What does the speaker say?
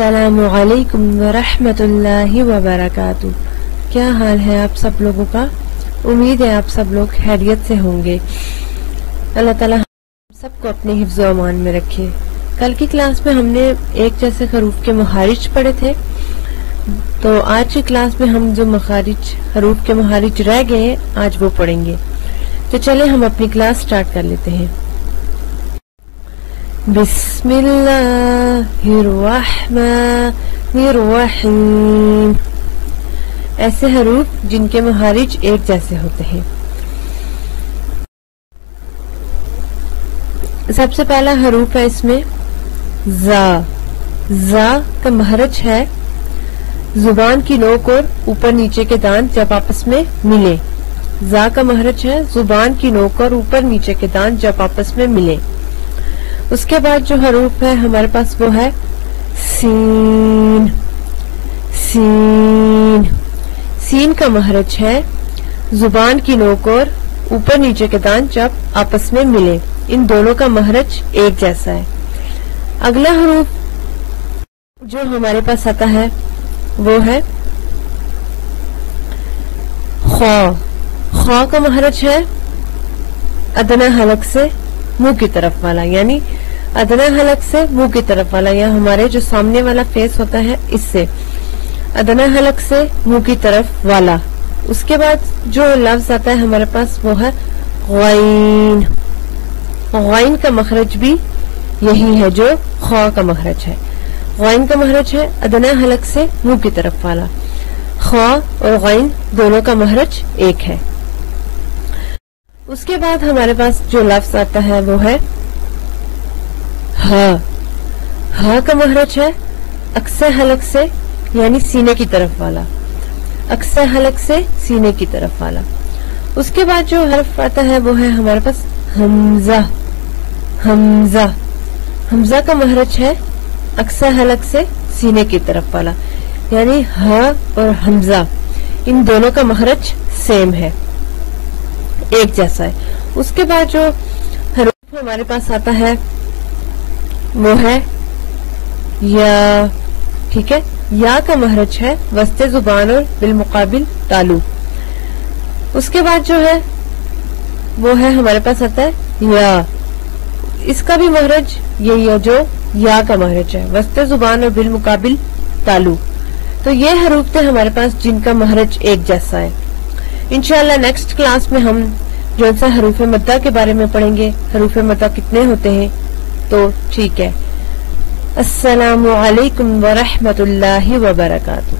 अस्सलाम वालेकुम वरहमतुल्लाहि वबरकातुह। क्या हाल है आप सब लोगों का? उम्मीद है आप सब लोग खैरियत से होंगे। अल्लाह ताला सबको अपने हिफ्ज़ व अमान में रखे। कल की क्लास में हमने एक जैसे हरूफ के मुहारिज पढ़े थे, तो आज की क्लास में हम जो हरूफ के मुहारिज रह गए आज वो पढ़ेंगे। तो चले हम अपनी क्लास स्टार्ट कर लेते हैं। बिस्मिल्लाहिर्रहमानिर्रहीम। ऐसे हरूफ जिनके मुहारिज एक जैसे होते हैं। सबसे पहला हरूफ है इसमें जा। जा का महरज है जुबान की नोक और ऊपर नीचे के दांत जब आपस में मिले। जा का महरज है जुबान की नोक और ऊपर नीचे के दांत जब आपस में मिले। उसके बाद जो हरूफ है हमारे पास वो है सीन। सीन सीन का महरज है जुबान की नोक और ऊपर नीचे के दांत जब आपस में मिले। इन दोनों का महरज एक जैसा है। अगला हरूफ जो हमारे पास आता है वो है खा। खा का महरज है अदना हलक से मुंह की तरफ वाला, यानी अदना हलक से मुंह की तरफ वाला, या हमारे जो सामने वाला फेस होता है इससे अदना हलक से मुंह की तरफ वाला। उसके बाद जो लफ्ज आता है हमारे पास वो है गैन। गैन का मखरज भी यही है जो खा का मखरज है। गैन का मखरज है अदना हलक से मुंह की तरफ वाला। खा और गैन दोनों का मखरज एक है। उसके बाद हमारे पास जो लफ्ज आता है वो है हा। हा का महरज है अक्सर हलक से यानी सीने की तरफ वाला। अक्सर हलक से सीने की तरफ वाला। उसके बाद जो हर्फ आता है वो है हमारे पास हमजा। हमजा हमजा का महरज है अक्सर हलक से सीने की तरफ वाला, यानी हा और हमजा इन दोनों का महरज सेम है, एक जैसा है। उसके बाद जो हरूफ हमारे पास आता है वो है या। ठीक है, या का महरज है वस्ते जुबान और बिलमुकाबिल तालु। उसके बाद जो है वो है हमारे पास आता है या। इसका भी महरज यही है जो या का महरज है वस्ते जुबान और बिलमुकाबिल तालु। तो ये हरूफ थे हमारे पास जिनका महरज एक जैसा है। इंशाअल्लाह नेक्स्ट क्लास में हम जो सा हरूफ मद्दा के बारे में पढ़ेंगे। हरूफ मद्दा कितने होते हैं, तो ठीक है। अस्सलामु अलैकुम वरहमतुल्लाहि वबरकातुह।